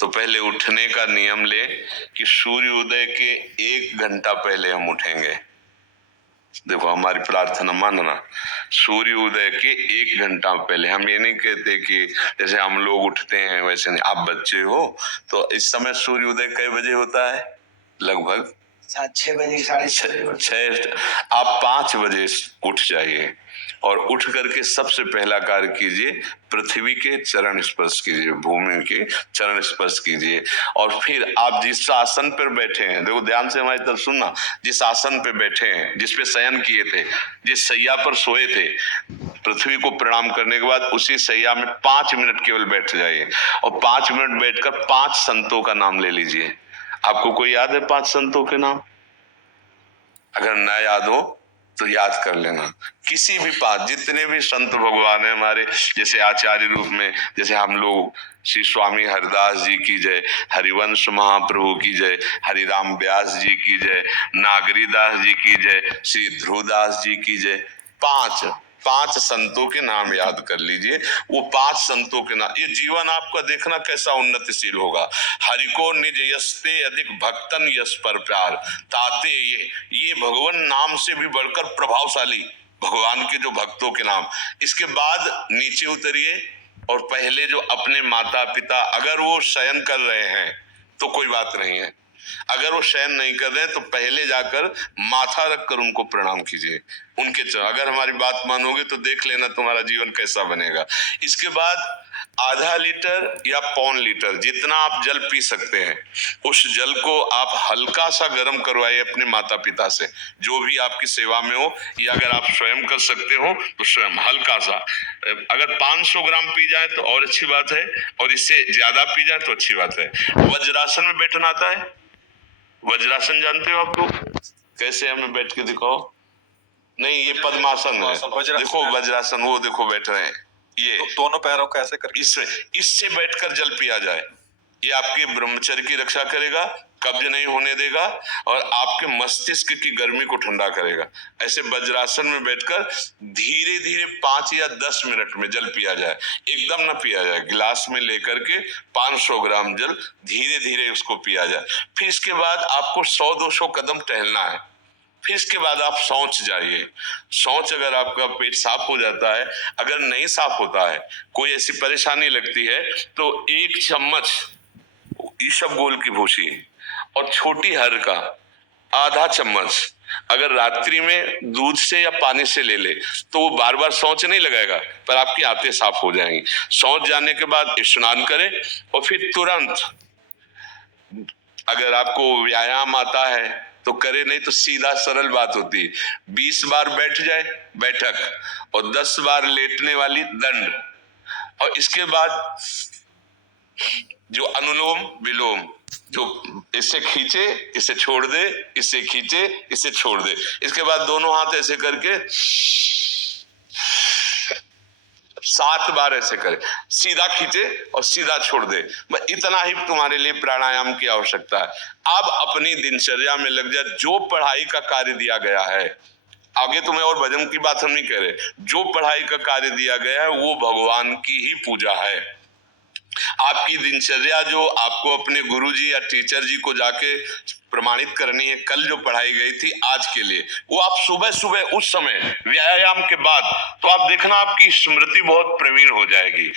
तो पहले उठने का नियम ले कि सूर्योदय के 1 घंटा पहले हम उठेंगे। देखो हमारी प्रार्थना मानना, सूर्य उदय के 1 घंटा पहले। हम ये नहीं कहते कि जैसे हम लोग उठते हैं वैसे नहीं। आप बच्चे हो तो इस समय सूर्य उदय कई बजे होता है? लगभग 6 बजे, 6:30। आप 5 बजे उठ जाइए और उठ करके सबसे पहला कार्य कीजिए, पृथ्वी के चरण स्पर्श कीजिए, भूमि के चरण स्पर्श कीजिए। और फिर आप जिस आसन पर बैठे हैं, देखो ध्यान से हमारी तरफ सुनना, जिस आसन पे बैठे हैं, जिस पे शयन किए थे, जिस सैया पर सोए थे, पृथ्वी को प्रणाम करने के बाद उसी सैया में 5 मिनट केवल बैठ जाइए और 5 मिनट बैठकर 5 संतों का नाम ले लीजिए। आपको कोई याद है 5 संतों के नाम? अगर ना याद हो तो याद कर लेना। किसी भी पास जितने भी संत भगवान है हमारे, जैसे आचार्य रूप में, जैसे हम लोग श्री स्वामी हरिदास जी की जय, हरिवंश महाप्रभु की जय, हरिराम व्यास जी की जय, नागरीदास जी की जय, श्री ध्रुवदास जी की जय। पांच संतों के नाम याद कर लीजिए। वो 5 संतों के नाम, ये जीवन आपका देखना कैसा उन्नतिशील होगा। हरि को निज यस्ते अधिक भक्तन यश पर प्यार ताते, ये भगवान नाम से भी बढ़कर प्रभावशाली भगवान के जो भक्तों के नाम। इसके बाद नीचे उतरिए और पहले जो अपने माता पिता, अगर वो शयन कर रहे हैं तो कोई बात नहीं है, अगर वो शयन नहीं कर रहे हैं तो पहले जाकर माथा रखकर उनको प्रणाम कीजिए, उनके चरण। अगर हमारी बात मानोगे तो देख लेना तुम्हारा जीवन कैसा बनेगा। इसके बाद आधा लीटर या 1.25 लीटर जितना आप जल पी सकते हैं, उस जल को आप हल्का सा गर्म करवाइए अपने माता पिता से, जो भी आपकी सेवा में हो, या अगर आप स्वयं कर सकते हो तो स्वयं हल्का सा। अगर 500 ग्राम पी जाए तो और अच्छी बात है, और इससे ज्यादा पी जाए तो अच्छी बात है। वज्रासन में बैठना आता है? वज्रासन जानते हो आप लोग? कैसे हमें बैठ के दिखाओ। नहीं, ये पद्मासन है। देखो वज्रासन, वो देखो बैठ रहे हैं, ये तो दोनों पैरों को ऐसे करके इससे बैठकर जल पिया जाए। ये आपके ब्रह्मचर्य की रक्षा करेगा, कब्ज नहीं होने देगा और आपके मस्तिष्क की गर्मी को ठंडा करेगा। ऐसे वज्रासन में बैठकर धीरे धीरे 5 या 10 मिनट में जल पिया जाए, एकदम ना पिया जाए। गिलास में लेकर के 500 ग्राम जल धीरे धीरे उसको पिया जाए। फिर इसके बाद आपको 100-200 कदम टहलना है। फिर इसके बाद आप शौच जाइए। शौच, अगर आपका पेट साफ हो जाता है, अगर नहीं साफ होता है, कोई ऐसी परेशानी लगती है, तो 1 चम्मच ईसबगोल की भूसी और छोटी हर का आधा चम्मच अगर रात्रि में दूध से या पानी से ले ले तो वो बार बार शौच नहीं लगाएगा, पर आपकी आंतें साफ हो जाएंगी। शौच जाने के बाद स्नान करें और फिर तुरंत, अगर आपको व्यायाम आता है तो करे, नहीं तो सीधा सरल बात होती है, 20 बार बैठ जाए बैठक और 10 बार लेटने वाली दंड। और इसके बाद जो अनुलोम विलोम, जो इससे खींचे इसे छोड़ दे, इससे खींचे इसे छोड़ दे, इसके बाद दोनों हाथ ऐसे करके 7 बार ऐसे करे, सीधा खींचे और सीधा छोड़ दे। इतना ही तुम्हारे लिए प्राणायाम की आवश्यकता है। अब अपनी दिनचर्या में लग जा। जो पढ़ाई का कार्य दिया गया है, आगे तुम्हें और भजन की बात हम नहीं कह रहे, जो पढ़ाई का कार्य दिया गया है वो भगवान की ही पूजा है। आपकी दिनचर्या जो आपको अपने गुरुजी या टीचर जी को जाके प्रमाणित करनी है, कल जो पढ़ाई गई थी आज के लिए, वो आप सुबह सुबह उस समय व्यायाम के बाद, तो आप देखना आपकी स्मृति बहुत प्रवीण हो जाएगी।